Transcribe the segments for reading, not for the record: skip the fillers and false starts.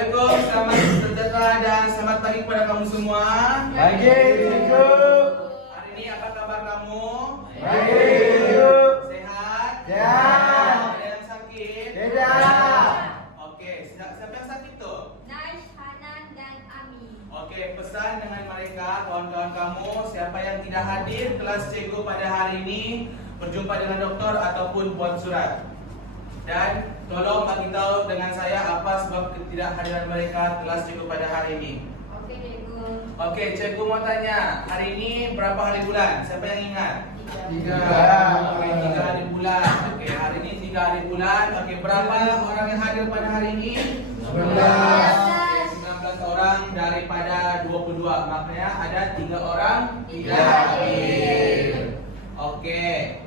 Assalamualaikum, selamat sejahtera dan selamat pagi kepada kamu semua. Pagi, cikgu. Hari ini apa kabar kamu? Pagi, cikgu. Sehat? Sehat. Ada yang sakit? Tidak. Oke, siapa yang sakit tuh? Naish, Hanan, dan Ami. Oke, pesan dengan mereka, kawan-kawan kamu, siapa yang tidak hadir kelas cikgu pada hari ini, berjumpa dengan doktor ataupun buat surat. Dan tolong bagi tahu dengan saya apa sebab ketidakhadiran mereka kelas cikgu pada hari ini. Oke, cikgu. Oke, cikgu mau tanya, hari ini berapa hari bulan? Siapa yang ingat? Tiga. Oke, 3 hari bulan. Oke, hari ini 3 hari bulan. Oke, berapa orang yang hadir pada hari ini? 19. 19 orang daripada 22. Maknanya ada 3 orang tidak hadir. Oke.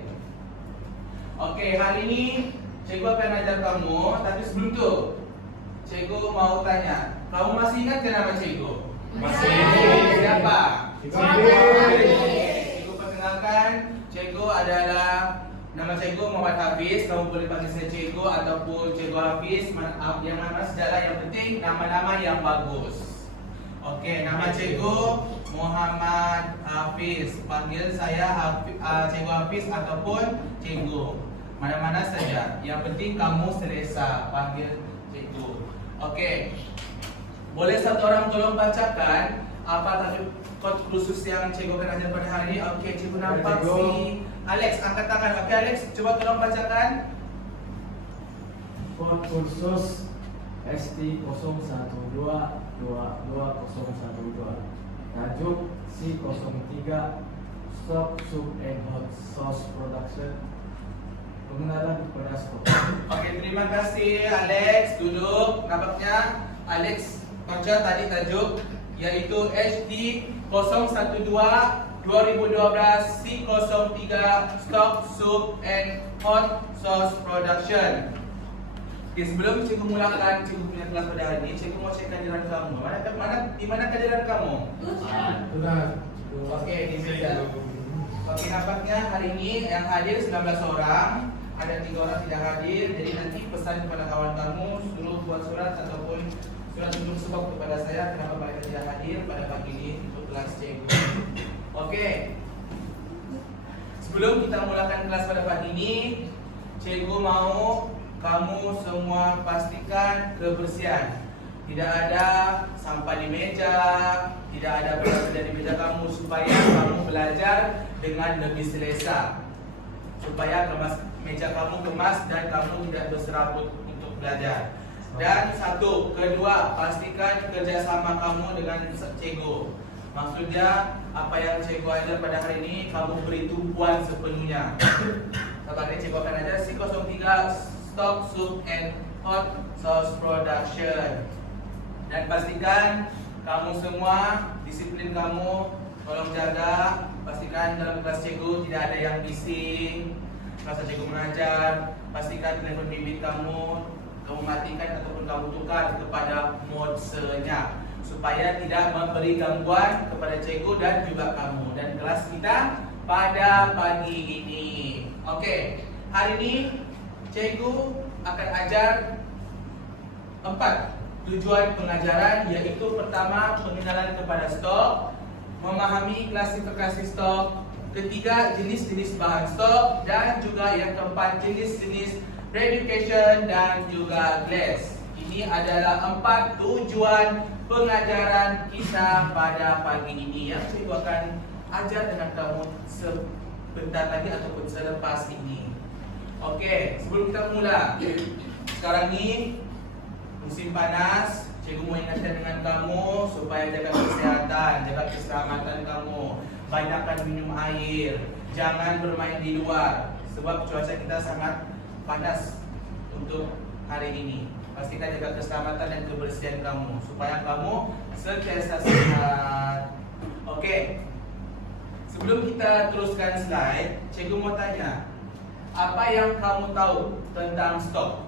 Oke, hari ini cikgu akan ajar kamu, tapi sebelum itu cikgu mau tanya, kamu masih ingat ke nama cikgu? Masih. Siapa? Cikgu perkenalkan, cikgu adalah nama cikgu Muhammad Hafiz. Kamu boleh panggil saya cikgu ataupun cikgu Hafiz, yang mana sajalah, yang penting nama-nama yang bagus. Oke, nama cikgu Muhammad Hafiz. Panggil saya cikgu Hafiz ataupun cikgu. Mana-mana saja. Yang penting kamu selesa panggil cikgu. Oke. Boleh satu orang tolong bacakan apa tajuk kod khusus yang cikgu akan ajar pada hari ini? Oke, cikgu nampak Cikgu. si Alex angkat tangan. Oke, Alex, coba tolong bacakan. Kod kursus ST012222012. Tajuk C03 Stock Soup and Hot Sauce Production. Pengenalan kepada stok. Oke, terima kasih Alex. Duduk. Nampaknya Alex baca tadi tajuk yaitu HD 012 2012 C03 Stock Soup and Hot Sauce Production. Oke, sebelum cikgu mulakan cikgu punya kelas pada hari ini, cikgu mau cek kehadiran kamu. Di mana kehadiran kamu? Sudah. Oke, di meja. Oke, nampaknya hari ini yang hadir 19 orang. Ada 3 orang tidak hadir. Jadi nanti pesan kepada kawan kamu, suruh buat surat ataupun surat untuk sebab kepada saya kenapa mereka tidak hadir pada pagi ini untuk kelas cikgu. Oke. Sebelum kita mulakan kelas pada pagi ini, cikgu mau kamu semua pastikan kebersihan. Tidak ada sampah di meja, tidak ada benda-benda di meja kamu, supaya kamu belajar dengan lebih selesa. Supaya meja kamu kemas dan kamu tidak berserabut untuk belajar. Dan kedua, pastikan kerjasama kamu dengan cikgu. Maksudnya apa yang cikgu ajar pada hari ini kamu beri tumpuan sepenuhnya. Sebagai cikgu akan ajar C03 Stock Soup and Hot Sauce Production. Dan pastikan kamu semua disiplin kamu, tolong jaga. Pastikan dalam kelas cikgu tidak ada yang bising. Masa cikgu mengajar, pastikan telepon bimbit kamu matikan ataupun kamu tukar kepada mode senyap supaya tidak memberi gangguan kepada cikgu dan juga kamu dan kelas kita pada pagi ini. Oke, hari ini cikgu akan ajar 4 tujuan pengajaran, yaitu pertama pengenalan kepada stok, memahami klasifikasi stok, ketiga jenis-jenis bahan stok, dan juga yang keempat jenis-jenis reeducation dan juga glass. Ini adalah 4 tujuan pengajaran kita pada pagi ini yang cikgu akan ajar dengan kamu sebentar lagi ataupun selepas ini. Oke, sebelum kita mula, sekarang ini musim panas, cikgu mau ingatkan dengan kamu supaya jaga kesehatan, jaga keselamatan kamu. Banyakkan minum air, jangan bermain di luar sebab cuaca kita sangat panas untuk hari ini. Pastikan jaga keselamatan dan kebersihan kamu supaya kamu senantiasa sehat. Oke. Sebelum kita teruskan slide, cikgu mau tanya, apa yang kamu tahu tentang stok?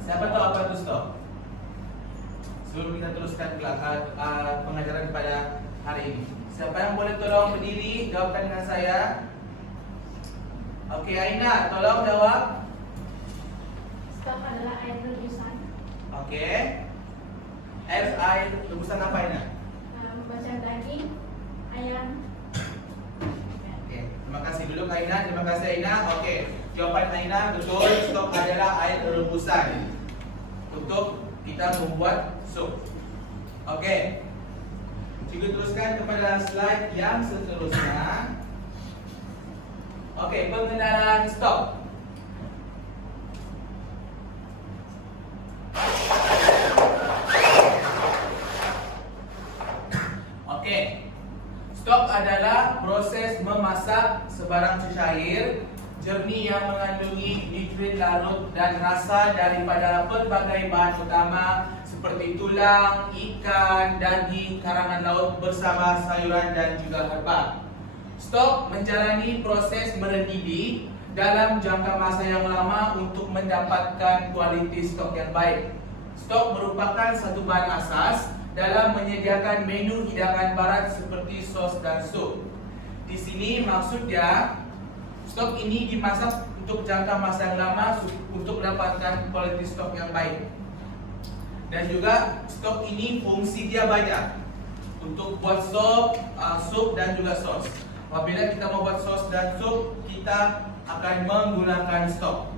Siapa tahu apa itu stok? Sebelum kita teruskan pengajaran pada hari ini, siapa yang boleh tolong berdiri jawabkan dengan saya? Oke, Aina, tolong jawab. Stok adalah air rebusan. Oke. S air rebusan apa ini? Baca daging, ayam. Oke, terima kasih dulu Kak Aina. Terima kasih Aina. Oke, jawaban Aina betul. Stok adalah air rebusan untuk kita membuat sup. Oke. Cikgu teruskan kepada slide yang seterusnya. Oke, pengenalan stok. Oke. Stok adalah proses memasak sebarang cecair jernih yang mengandungi nitrit larut dan rasa daripada pelbagai bahan utama seperti tulang, ikan, daging, karangan laut bersama sayuran dan juga herba. Stok menjalani proses mendidih dalam jangka masa yang lama untuk mendapatkan kualiti stok yang baik. Stok merupakan satu bahan asas dalam menyediakan menu hidangan barat seperti sos dan sup. Di sini maksudnya stok ini dimasak untuk jangka masa yang lama untuk mendapatkan kualiti stok yang baik. Dan juga stok ini fungsi dia banyak untuk buat sup dan juga sos. Apabila kita mau buat sos dan sup, kita akan menggunakan stok.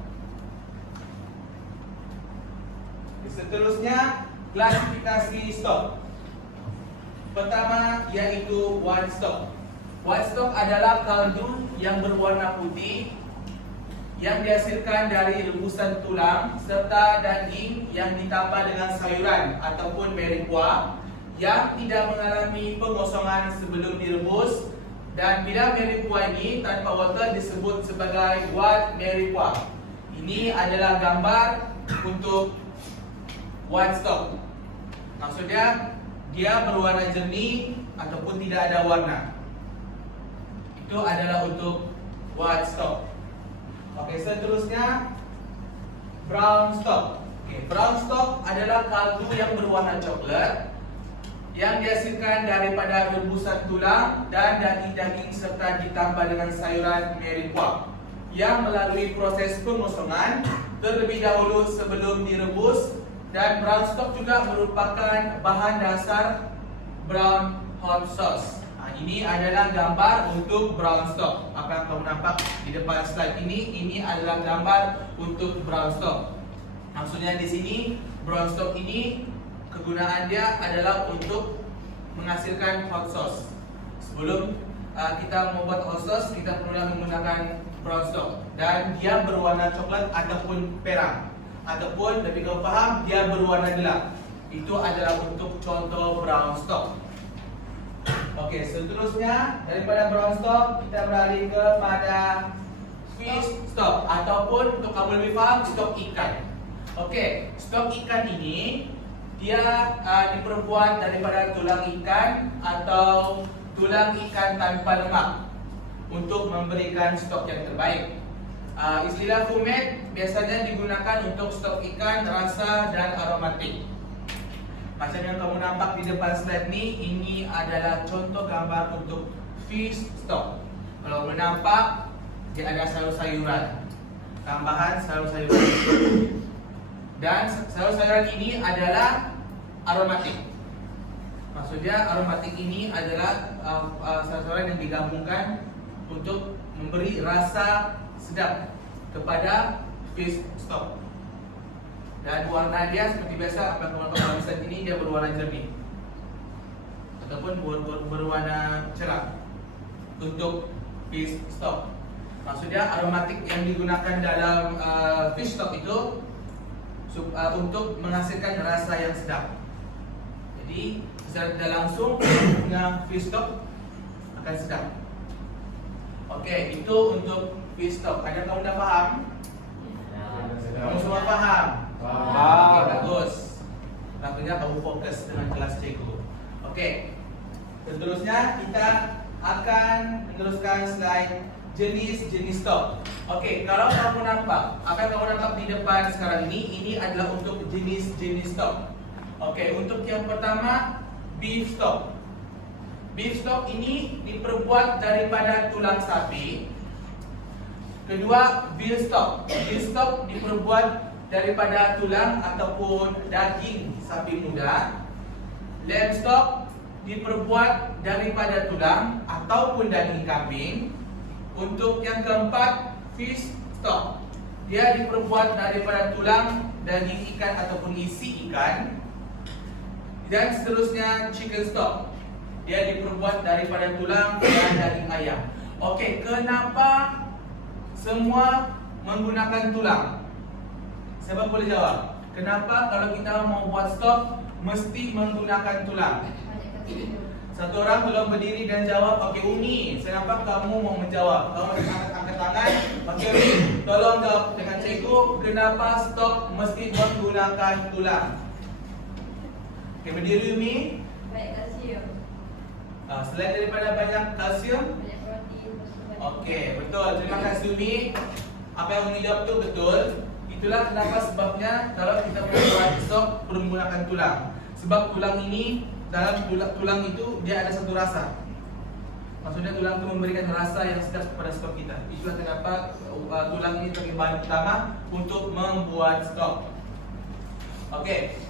Seterusnya, klasifikasi stok. Pertama yaitu white stock. White stock adalah kaldu yang berwarna putih yang dihasilkan dari rebusan tulang serta daging yang ditambah dengan sayuran ataupun merica yang tidak mengalami pengosongan sebelum direbus, dan bila merica ini tanpa water disebut sebagai white merica. Ini adalah gambar untuk white stock. Maksudnya dia berwarna jernih ataupun tidak ada warna. Itu adalah untuk white stock. Oke, seterusnya brown stock. Oke, brown stock adalah kaldu yang berwarna coklat yang dihasilkan daripada rebusan tulang dan daging-daging serta ditambah dengan sayuran merica yang melalui proses pengosongan terlebih dahulu sebelum direbus. Dan brown stock juga merupakan bahan dasar brown hot sauce. Ini adalah gambar untuk brown stock. Apa yang kamu nampak di depan slide ini adalah gambar untuk brown stock. Maksudnya di sini brown stock ini kegunaan dia adalah untuk menghasilkan hot sauce. Sebelum kita membuat hot sauce, kita perlu menggunakan brown stock dan dia berwarna coklat ataupun perak, ataupun lebih kau paham dia berwarna gelap. Itu adalah untuk contoh brown stock. Oke, seterusnya daripada brown stock kita beralih kepada fish stock ataupun untuk kamu lebih paham stok ikan. Oke, stok ikan ini dia diperbuat daripada tulang ikan atau tulang ikan tanpa lemak untuk memberikan stok yang terbaik. Istilah fumet biasanya digunakan untuk stok ikan rasa dan aromatik. Macam yang kamu nampak di depan slide ini adalah contoh gambar untuk fish stock. Kalau kamu nampak, dia ada sayur-sayuran, tambahan sayur-sayuran. Dan sayur-sayuran ini adalah aromatik. Maksudnya aromatik ini adalah sayur-sayuran yang digabungkan untuk memberi rasa sedap kepada fish stock. Dan warna dia seperti biasa, apa yang kamu lihat ini dia berwarna jernih ataupun berwarna cerah untuk fish stock. Maksudnya aromatik yang digunakan dalam fish stock itu untuk menghasilkan rasa yang sedap. Jadi secara tidak langsung punya fish stock akan sedap. Oke, itu untuk fish stock. Ada kamu dah paham? Kamu semua paham? Oke, bagus. Tentunya kamu fokus dengan kelas cikgu. Oke. Seterusnya kita akan meneruskan slide jenis-jenis stok. Oke, kalau kamu nampak, apa yang kamu nampak di depan sekarang ini adalah untuk jenis-jenis stok. Oke, untuk yang pertama beef stock. Beef stock ini diperbuat daripada tulang sapi. Kedua, veal stock. Veal stock diperbuat daripada tulang ataupun daging sapi muda. Lamb stock diperbuat daripada tulang ataupun daging kambing. Untuk yang keempat, fish stock. Dia diperbuat daripada tulang, daging ikan ataupun isi ikan. Dan seterusnya, chicken stock. Dia diperbuat daripada tulang dan daging ayam. Okey, kenapa semua menggunakan tulang? Siapa boleh jawab? Kenapa kalau kita mau buat stok mesti menggunakan tulang? Satu orang belum berdiri dan jawab. Okey, Umi, kenapa kamu mau menjawab? Kamu angkat tangan. Okey, Umi, tolong jawab dengan cikgu. Kenapa stok mesti menggunakan tulang? Okey, berdiri Umi. Banyak kalsium. Selain daripada banyak kalsium. Banyak protein. Okey, betul. Terima kasih Umi. Apa yang Umi jawab tu betul. Itulah kenapa sebabnya kalau kita membuat stok perlu menggunakan tulang. Sebab tulang ini, dalam tulang itu dia ada satu rasa. Maksudnya tulang itu memberikan rasa yang sedap kepada stok kita. Itulah kenapa tulang ini sebagai bahan utama untuk membuat stok. Okey,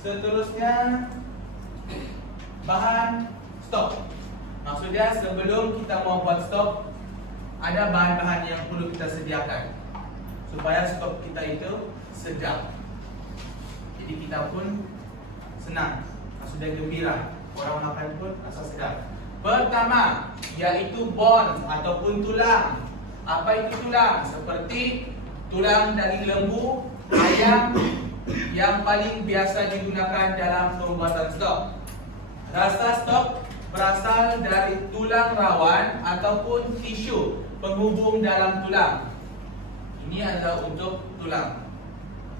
seterusnya bahan stok. Maksudnya sebelum kita mau buat stok, ada bahan-bahan yang perlu kita sediakan supaya stok kita itu sedap. Jadi kita pun senang, maksudnya gembira. Orang makan pun rasa sedap. Pertama, yaitu bones ataupun tulang. Apa itu tulang? Seperti tulang daging lembu, ayam yang paling biasa digunakan dalam pembuatan stok. Rasa stok berasal dari tulang rawan ataupun tisu penghubung dalam tulang. Ini adalah untuk tulang.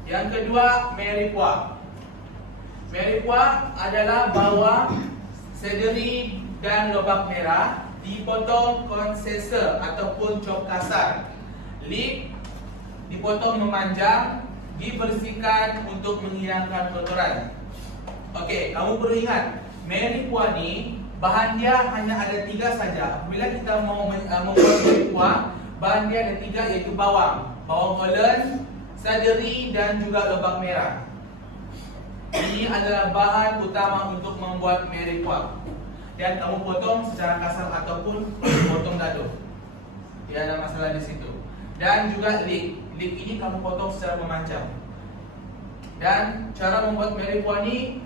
Yang kedua, meripuak. Meripuak adalah bawang, seledri dan lobak merah dipotong konsese ataupun chop kasar. Leek dipotong memanjang, dibersihkan untuk menghilangkan kotoran. Okey, kamu perlu ingat, meripuak ni bahan dia hanya ada 3 saja. Bila kita mau membuat meripuak, bahan dia ada 3, iaitu bawang holland, seledri dan juga lobak merah. Ini adalah bahan utama untuk membuat meripuak. Dan kamu potong secara kasar ataupun potong dadu. Tidak ada masalah di situ. Dan juga leek. Leek ini kamu potong secara memanjang. Dan cara membuat meripuak ini,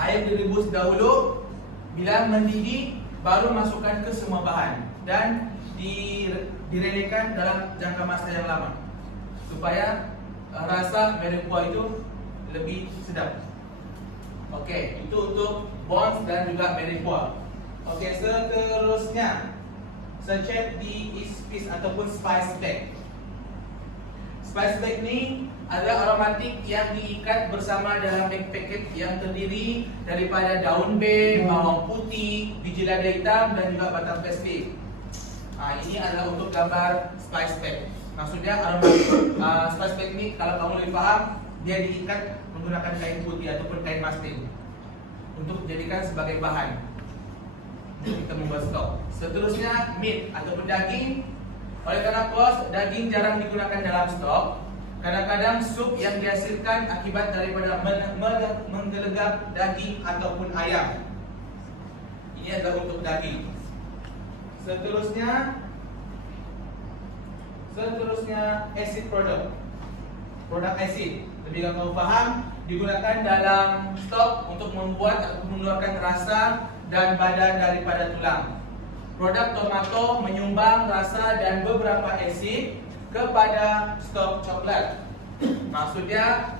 air direbus dahulu. Bila mendidih, baru masukkan ke semua bahan dan direndahkan dalam jangka masa yang lama supaya rasa meripuak itu lebih sedap. Okey, itu untuk bones dan juga meripuak. Okey, seterusnya secek di ispis ataupun spice bag. Spice bag ni adalah aromatik yang diikat bersama dalam bag paket yang terdiri daripada daun bay, bawang putih, biji lada hitam dan juga batang plastik. Ini adalah untuk gambar spice bag. Maksudnya aromatik spice bag ni, kalau kamu lebih faham, dia diikat menggunakan kain putih ataupun kain mastic untuk dijadikan sebagai bahan untuk kita membuat stok. Seterusnya meat ataupun daging. Oleh karena kos daging jarang digunakan dalam stok, kadang-kadang sup yang dihasilkan akibat daripada menggelegak daging ataupun ayam. Ini adalah untuk daging. Seterusnya acid product. Produk acid, lebih kamu paham, digunakan dalam stok untuk membuat atau mengeluarkan rasa dan badan daripada tulang. Produk tomato menyumbang rasa dan beberapa asid kepada stok coklat. Maksudnya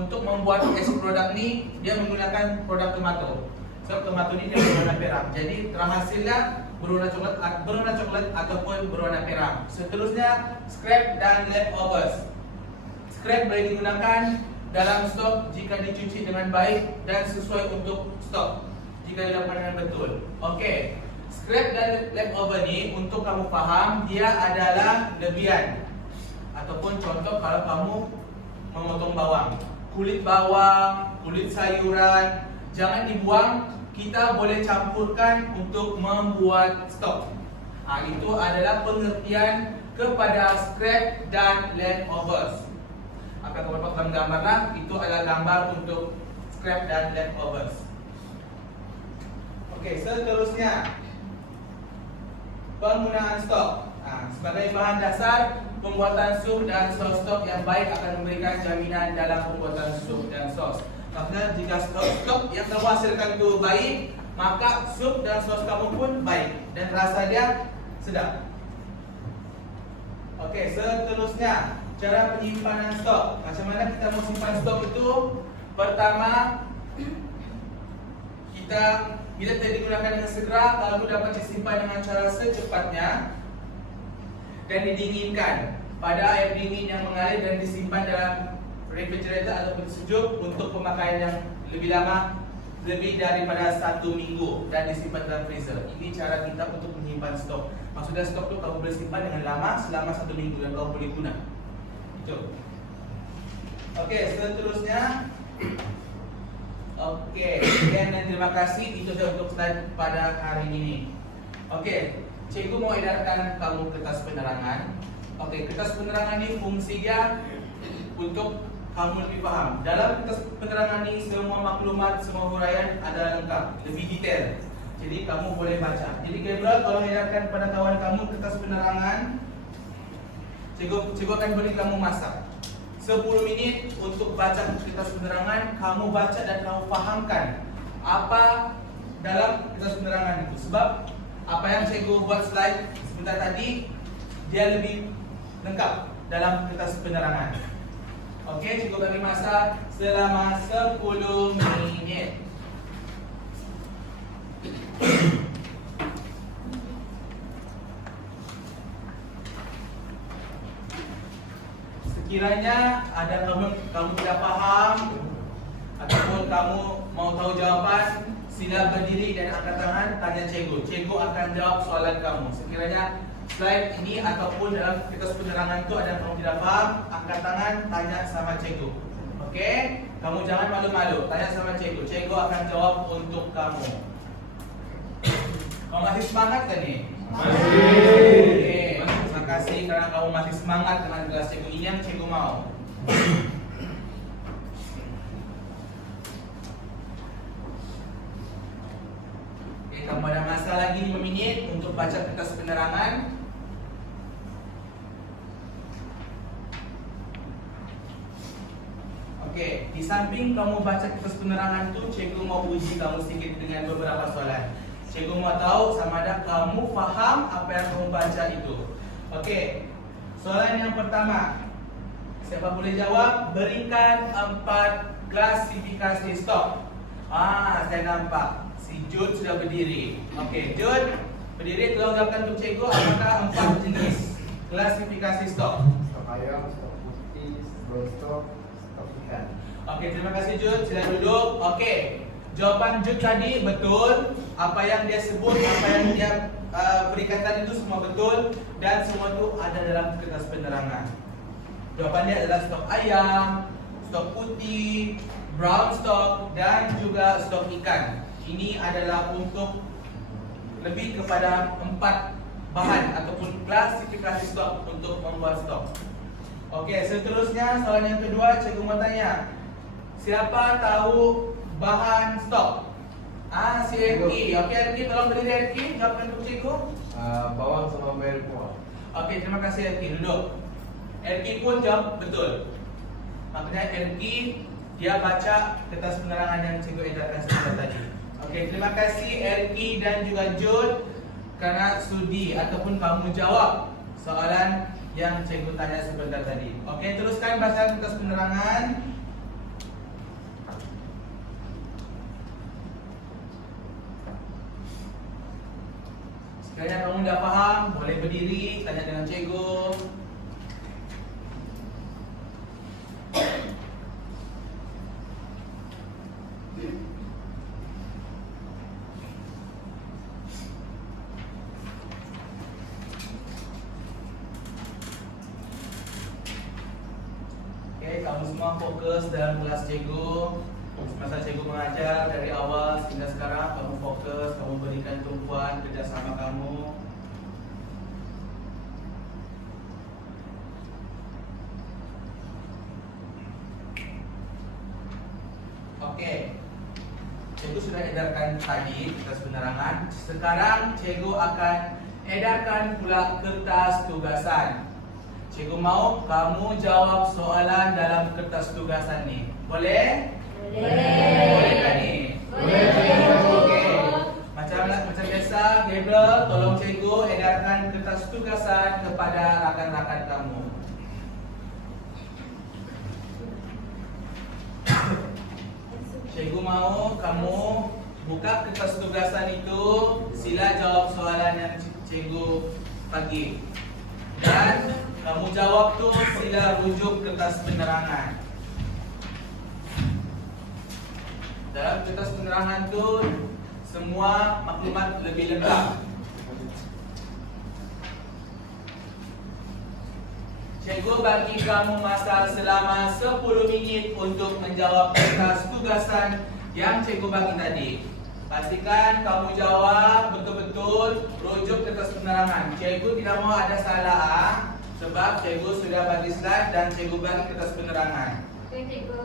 untuk membuat asid produk ni, dia menggunakan produk tomato. Sebab tomato ni dia berwarna perak. Jadi terhasillah berwarna coklat ataupun berwarna perak. Seterusnya scrap dan leftovers. Scrap boleh digunakan dalam stok jika dicuci dengan baik dan sesuai untuk stok jika dilakukan dengan betul. Okey. Scrap dan leftover ni, untuk kamu faham, dia adalah lebihan. Ataupun contoh kalau kamu memotong bawang, kulit bawang, kulit sayuran, jangan dibuang. Kita boleh campurkan untuk membuat stok. Itu adalah pengertian kepada scrap dan leftovers. Akan kamu dapat dalam gambar lah, itu adalah gambar untuk scrap dan leftovers. Okey, seterusnya penggunaan stok. Sebagai bahan dasar pembuatan sup dan sos stok yang baik akan memberikan jaminan dalam pembuatan sup dan sos. Maksudnya jika stok yang kamu hasilkan itu baik, maka sup dan sos kamu pun baik dan rasa dia sedap. Okey, seterusnya cara penyimpanan stok. Macam mana kita mau simpan stok itu? Pertama, kita bila tidak digunakan dengan segera, kalau dapat disimpan dengan cara secepatnya dan didinginkan pada air dingin yang mengalir dan disimpan dalam refrigerator ataupun sejuk untuk pemakaian yang lebih lama, lebih daripada 1 minggu, dan disimpan dalam freezer. Ini cara kita untuk menyimpan stok. Maksudnya stok itu kamu boleh simpan dengan lama selama 1 minggu dan kamu boleh guna. Itu. Okey, seterusnya. Okey, sekian dan terima kasih. Itu saja untuk slide pada hari ini. Okey, cikgu mau edarkan kamu kertas penerangan. Okey, kertas penerangan ini fungsinya untuk kamu lebih paham. Dalam kertas penerangan ini semua maklumat, semua huraian ada lengkap, lebih detail. Jadi kamu boleh baca. Jadi Gabriel, kalau edarkan pada kawan kamu kertas penerangan, cikgu akan beri kamu masa 10 minit untuk baca kertas penerangan. Kamu baca dan kamu fahamkan apa dalam kertas penerangan itu. Sebab apa yang cikgu buat slide sebentar tadi, dia lebih lengkap dalam kertas penerangan. Okey, cikgu bagi masa selama 10 minit. Sekiranya ada kamu tidak paham ataupun kamu mau tahu jawaban, sila berdiri dan angkat tangan, tanya cikgu. Cikgu akan jawab soalan kamu. Sekiranya slide ini ataupun dalam kertas penerangan itu ada yang kamu tidak paham, angkat tangan, tanya sama cikgu. Okey? Kamu jangan malu-malu, tanya sama cikgu. Cikgu akan jawab untuk kamu. Kamu masih semangat kan ni? Masih. Okey, terima kasih kerana kamu masih semangat dengan kelas cikgu. Ini yang cikgu mau. Okey, kamu ada masa lagi 5 minit untuk baca kertas penerangan. Okey, di samping kamu baca kertas penerangan tu, cikgu mau uji kamu sedikit dengan beberapa soalan. Cikgu mau tahu sama ada kamu faham apa yang kamu baca itu. Okey, soalan yang pertama. Siapa boleh jawab? Berikan 4 klasifikasi stok. Saya nampak si Jud sudah berdiri. Okey, Jud berdiri, tolong jawabkan untuk cikgu apakah 4 jenis klasifikasi stok. Stok ayam, stok putih, stok ikan. Okey, terima kasih Jud. Sila duduk. Okey, jawapan Jud tadi betul. Apa yang dia sebut, apa yang dia berikan tadi itu semua betul dan semua itu ada dalam kertas penerangan. Jawapannya adalah stok ayam, stok putih, brown stock dan juga stok ikan. Ini adalah untuk lebih kepada 4 bahan ataupun klasifikasi stok untuk membuat stok. Okey, seterusnya soalan yang kedua, cikgu mau tanya. Siapa tahu bahan stok? Si Erki. Okey, Erki, tolong berdiri Erki, jawabkan untuk cikgu. Bawang sama bawang kuah. Okey, terima kasih Erki, duduk. Erki pun jawab betul. Maknanya Erki dia baca kertas penerangan yang cikgu edarkan sebentar tadi. Okey, terima kasih Erki dan juga Jud kerana sudi ataupun kamu jawab soalan yang cikgu tanya sebentar tadi. Okey, teruskan baca kertas penerangan. Sekiranya kamu dah faham, boleh berdiri, tanya dengan cikgu. Okey, kamu semua fokus dalam kelas cikgu. Semasa cikgu mengajar dari awal hingga sekarang, kamu fokus, kamu berikan tumpuan kerjasama kamu. Oke. Cikgu sudah edarkan tadi kertas penerangan. Sekarang cikgu akan edarkan pula kertas tugasan. Cikgu mau kamu jawab soalan dalam kertas tugasan ni. Boleh? Boleh kan ni? Okey. Macam biasa, Gabriel, tolong cikgu edarkan kertas tugasan kepada rakan-rakan kamu. Cikgu mau kamu buka kertas tugasan itu, sila jawab soalan yang cikgu bagi. Dan kamu jawab tu sila rujuk kertas penerangan. Dalam kertas penerangan tu semua maklumat lebih lengkap. Cikgu bagi kamu masa selama 10 minit untuk menjawab kertas tugasan yang cikgu bagi tadi. Pastikan kamu jawab betul-betul, rujuk kertas penerangan. Cikgu tidak mau ada salah sebab cikgu sudah bagi slide dan cikgu bagi kertas penerangan. Oke, cikgu.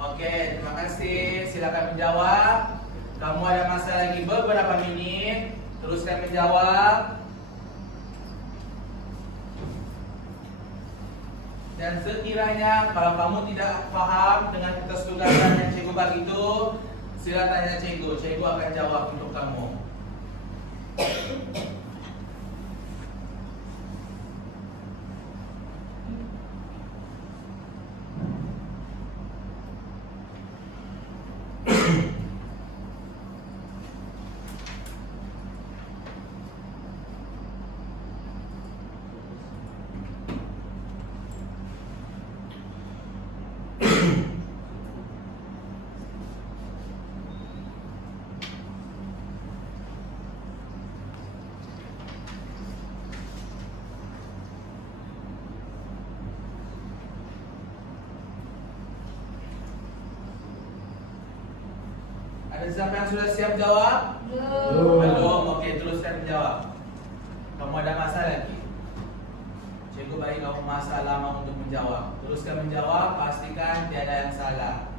Oke, terima kasih. Silakan menjawab. Kamu ada masa lagi beberapa menit. Teruskan menjawab. Dan sekiranya kalau kamu tidak paham dengan kertas tugasan yang cikgu bagi itu, sila tanya cikgu. Cikgu akan jawab untuk kamu. Ada siapa yang sudah siap jawab? Belum. Okey, teruskan menjawab. Kamu ada masa lagi. Cikgu bagi kamu masa lama untuk menjawab. Teruskan menjawab, pastikan tiada yang salah.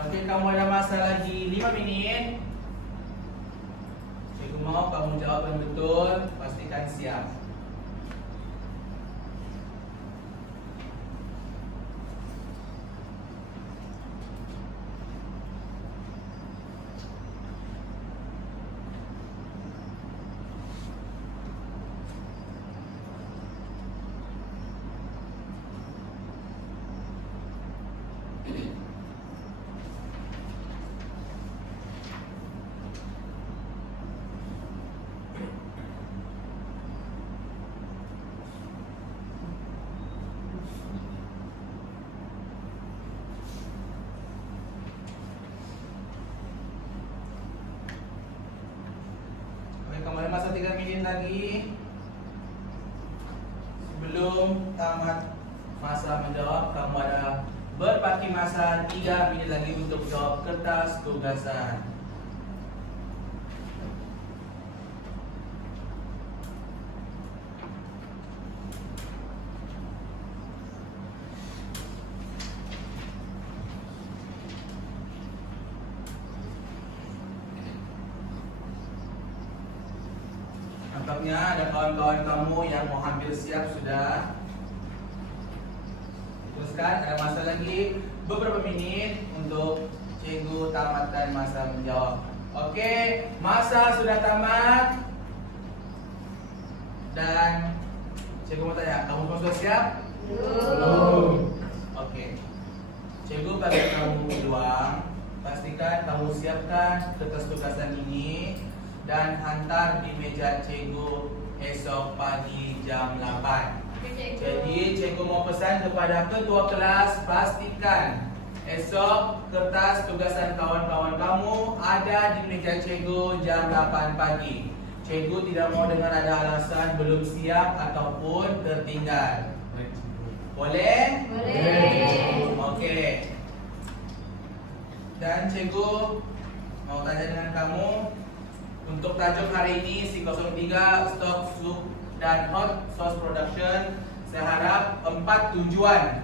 Okey, kamu ada masa lagi 5 minit. Cikgu mau kamu jawab yang betul, pastikan siap. Kamu ada masa 3 minit lagi sebelum tamat masa menjawab. Kamu ada berbaki masa 3 minit lagi untuk jawab kertas tugasan. Nampaknya ada kawan-kawan kamu yang mau hampir siap sudah. Teruskan, ada masa lagi beberapa menit untuk cikgu tamatkan masa menjawab. Oke, masa sudah tamat. Dan cikgu mau tanya, kamu semua sudah siap? Belum. Oke. Cikgu bagi kamu peluang, pastikan kamu siapkan kertas tugasan ini dan hantar di meja cikgu esok pagi jam 8. Jadi cikgu mau pesan kepada ketua kelas, pastikan esok kertas tugasan kawan-kawan kamu ada di meja cikgu jam 8 pagi. Cikgu tidak mau dengar ada alasan belum siap ataupun tertinggal. Boleh? Boleh. Oke. Dan cikgu mau tanya dengan kamu untuk tajuk hari ini si 03 stock soup dan hot sauce production. Saya harap 4 tujuan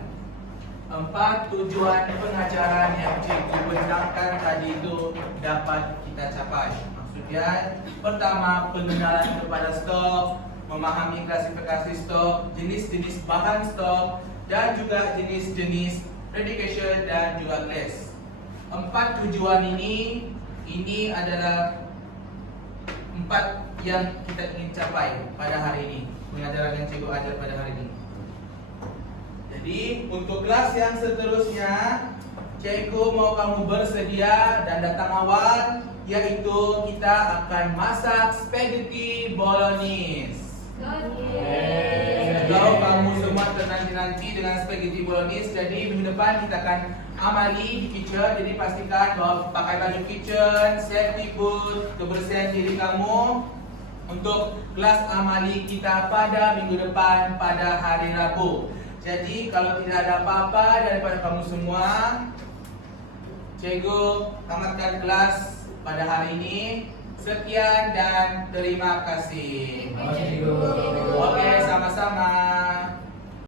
pengajaran yang cikgu bentangkan tadi itu dapat kita capai. Maksudnya pertama, pengenalan kepada stok, memahami klasifikasi stok, jenis-jenis bahan stok, dan juga jenis-jenis predication dan juga class. 4 tujuan ini adalah 4 yang kita ingin capai pada hari ini, pengajaran yang cikgu ajar pada hari ini. Jadi untuk kelas yang seterusnya, cikgu mau kamu bersedia dan datang awal, yaitu kita akan masak spaghetti bolognese. Kalau kamu semua ternanti-nanti dengan spaghetti bolognese, jadi minggu depan kita akan amali di kitchen. Jadi pastikan bahwa pakai baju kitchen, safety boot, kebersihan diri kamu untuk kelas amali kita pada minggu depan pada hari Rabu. Jadi kalau tidak ada apa-apa daripada kamu semua, cikgu tamatkan kelas pada hari ini. Sekian dan terima kasih. Terima kasih, cikgu. Oke.